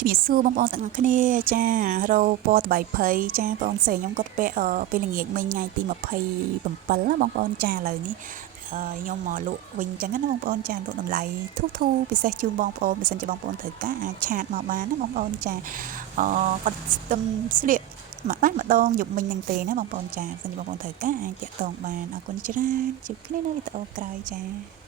ជំរាបសួរបងប្អូនទាំងអស់គ្នាចារោពណ៌តបៃភ័យចាបងប្អូនស្រីខ្ញុំគាត់ពាក់ពេលល្ងាចមិញថ្ងៃទី27ណាបងប្អូនចាឥឡូវនេះខ្ញុំមកលក់វិញចឹងណាបងប្អូនចាលក់តម្លៃធូរពិសេសជូនបងប្អូនបើសិនជាបងប្អូនត្រូវការអាចឆាតមកបានណាបងប្អូនចាគាត់ស្ទឹមស្លៀកម្ដងយប់មិញហ្នឹងទេណាបងប្អូនចាបើសិនជាបងប្អូនត្រូវការអាចតាក់ទងបានអរគុណច្រើនជួបគ្នានៅវីដេអូក្រោយចា